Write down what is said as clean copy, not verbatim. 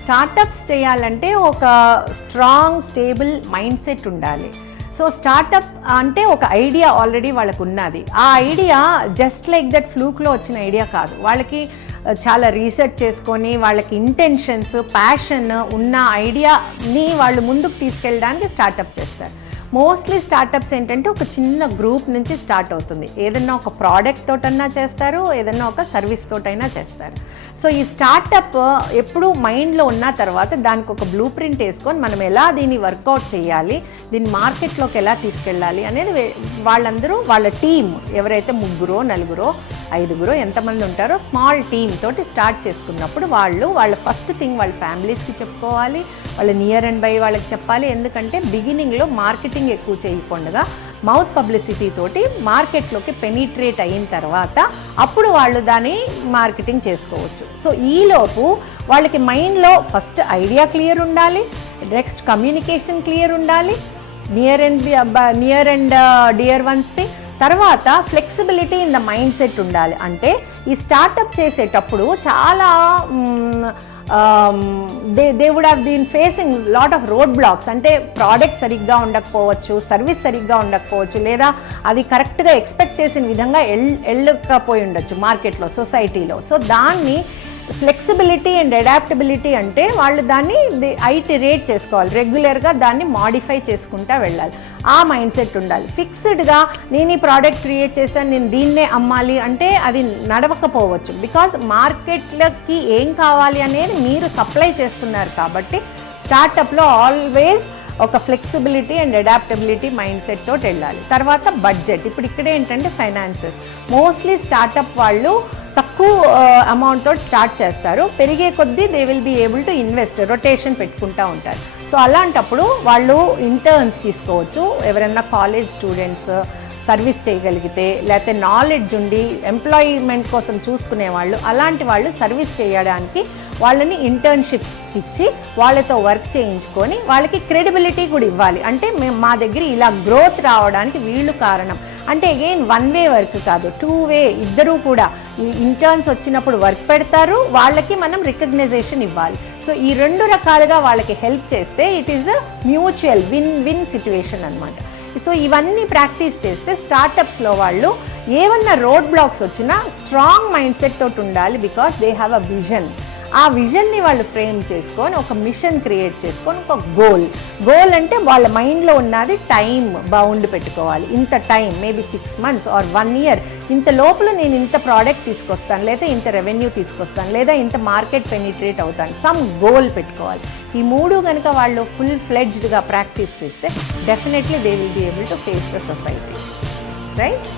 Startups చేయాలంటే ఒక strong stable mind set ఉండాలి. సో స్టార్టప్ అంటే ఒక ఐడియా ఆల్రెడీ వాళ్ళకు ఉన్నది. ఆ ఐడియా జస్ట్ లైక్ దట్ ఫ్లూక్లో వచ్చిన ఐడియా కాదు. వాళ్ళకి చాలా రీసెర్చ్ చేసుకొని వాళ్ళకి ఇంటెన్షన్స్, ప్యాషన్ ఉన్న ఐడియాని వాళ్ళు ముందుకు తీసుకెళ్ళడానికి స్టార్టప్ చేస్తారు. మోస్ట్లీ స్టార్టప్స్ ఏంటంటే ఒక చిన్న గ్రూప్ నుంచి స్టార్ట్ అవుతుంది. ఏదన్నా ఒక ప్రోడక్ట్ తోటన్నా చేస్తారు, ఏదన్నా ఒక సర్వీస్ తోటైనా చేస్తారు. సో ఈ స్టార్టప్ ఎప్పుడు మైండ్లో ఉన్న తర్వాత దానికి ఒక బ్లూ ప్రింట్ వేసుకొని మనం ఎలా దీన్ని వర్కౌట్ చేయాలి, దీన్ని మార్కెట్లోకి ఎలా తీసుకెళ్ళాలి అనేది వాళ్ళందరూ వాళ్ళ టీం ఎవరైతే 3, 4, 5 ఎంతమంది ఉంటారో స్మాల్ టీమ్ తోటి స్టార్ట్ చేసుకున్నప్పుడు వాళ్ళ ఫస్ట్ థింగ్ వాళ్ళ ఫ్యామిలీస్కి చెప్పుకోవాలి, వాళ్ళ నియర్ అండ్ బై వాళ్ళకి చెప్పాలి. ఎందుకంటే బిగినింగ్లో మార్కెటింగ్ ఎక్కువ చేయకుండా మౌత్ పబ్లిసిటీ తోటి మార్కెట్లోకి పెనిట్రేట్ అయిన తర్వాత అప్పుడు వాళ్ళు దాన్ని మార్కెటింగ్ చేసుకోవచ్చు. సో ఈలోపు వాళ్ళకి మైండ్లో ఫస్ట్ ఐడియా క్లియర్ ఉండాలి, నెక్స్ట్ కమ్యూనికేషన్ క్లియర్ ఉండాలి నియర్ అండ్ డియర్ వన్స్ది. తర్వాత flexibility in the mind set ఉండాలి. అంటే ఈ స్టార్టప్ చేసేటప్పుడు చాలా they would have been facing lot of road blocks. అంటే ప్రోడక్ట్ సరిగ్గా ఉండకపోవచ్చు, సర్వీస్ సరిగ్గా ఉండకపోవచ్చు, లేదా అది కరెక్ట్గా ఎక్స్పెక్ట్ చేసిన విధంగా వెళ్ళకపోయి ఉండొచ్చు మార్కెట్లో, సొసైటీలో. సో దాన్ని ఫ్లెక్సిబిలిటీ అండ్ అడాప్టబిలిటీ అంటే వాళ్ళు దాన్ని ఐటరేట్ చేసుకోవాలి, రెగ్యులర్గా దాన్ని మాడిఫై చేసుకుంటూ వెళ్ళాలి. ఆ మైండ్ సెట్ ఉండాలి. ఫిక్స్డ్గా నేను ఈ ప్రోడక్ట్ క్రియేట్ చేశాను, నేను దీన్నే అమ్మాలి అంటే అది నడవకపోవచ్చు. బికాజ్ మార్కెట్లకి ఏం కావాలి అనేది మీరు సప్లై చేస్తున్నారు కాబట్టి స్టార్టప్లో ఆల్వేస్ ఒక flexibility and adaptability mind set తోటి వెళ్ళాలి. తర్వాత బడ్జెట్. ఇప్పుడు ఇక్కడ ఏంటంటే ఫైనాన్సెస్. మోస్ట్లీ స్టార్టప్ వాళ్ళు తక్కువ అమౌంట్ తోటి స్టార్ట్ చేస్తారు, పెరిగే కొద్దీ they will be able to invest, rotation పెట్టుకుంటూ ఉంటారు. సో అలాంటప్పుడు వాళ్ళు ఇంటర్న్స్ తీసుకోవచ్చు. ఎవరైనా కాలేజ్ స్టూడెంట్స్ సర్వీస్ చేయగలిగితే, లేకపోతే నాలెడ్జ్ ఉండి ఎంప్లాయ్మెంట్ కోసం చూసుకునే వాళ్ళు, అలాంటి వాళ్ళు సర్వీస్ చేయడానికి వాళ్ళని ఇంటర్న్షిప్స్ ఇచ్చి వాళ్ళతో వర్క్ చేయించుకొని వాళ్ళకి క్రెడిబిలిటీ కూడా ఇవ్వాలి. అంటే మా దగ్గర ఇలా గ్రోత్ రావడానికి వీళ్ళు కారణం. అంటే అగైన్ 1 వే వర్క్ కాదు, 2 వే. ఇద్దరూ కూడా ఈ ఇంటర్న్స్ వచ్చినప్పుడు వర్క్ పెడతారు, వాళ్ళకి మనం రికగ్నైజేషన్ ఇవ్వాలి. సో ఈ 2 రకాలుగా వాళ్ళకి హెల్ప్ చేస్తే it is a mutual win situation అనమాట. సో ఇవన్నీ ప్రాక్టీస్ చేస్తే స్టార్టప్స్లో వాళ్ళు ఏమన్నా రోడ్ బ్లాక్స్ వచ్చినా స్ట్రాంగ్ మైండ్ సెట్ తోటి ఉండాలి. Because they have a vision. ఆ విజన్ని వాళ్ళు ఫ్రేమ్ చేసుకొని ఒక మిషన్ క్రియేట్ చేసుకొని ఒక గోల్ అంటే వాళ్ళ మైండ్లో ఉన్నది టైం బౌండ్ పెట్టుకోవాలి. ఇంత time, maybe 6 months or 1 year, ఇంత లోపల నేను ఇంత ప్రోడక్ట్ తీసుకొస్తాను, లేదా ఇంత రెవెన్యూ తీసుకొస్తాను, లేదా ఇంత మార్కెట్ పెనిట్రేట్ అవుతాను, సమ్ గోల్ పెట్టుకోవాలి. ఈ 3 కనుక వాళ్ళు ఫుల్ ఫ్లెడ్జ్డ్గా ప్రాక్టీస్ చేస్తే definitely they will be able to face the society, right?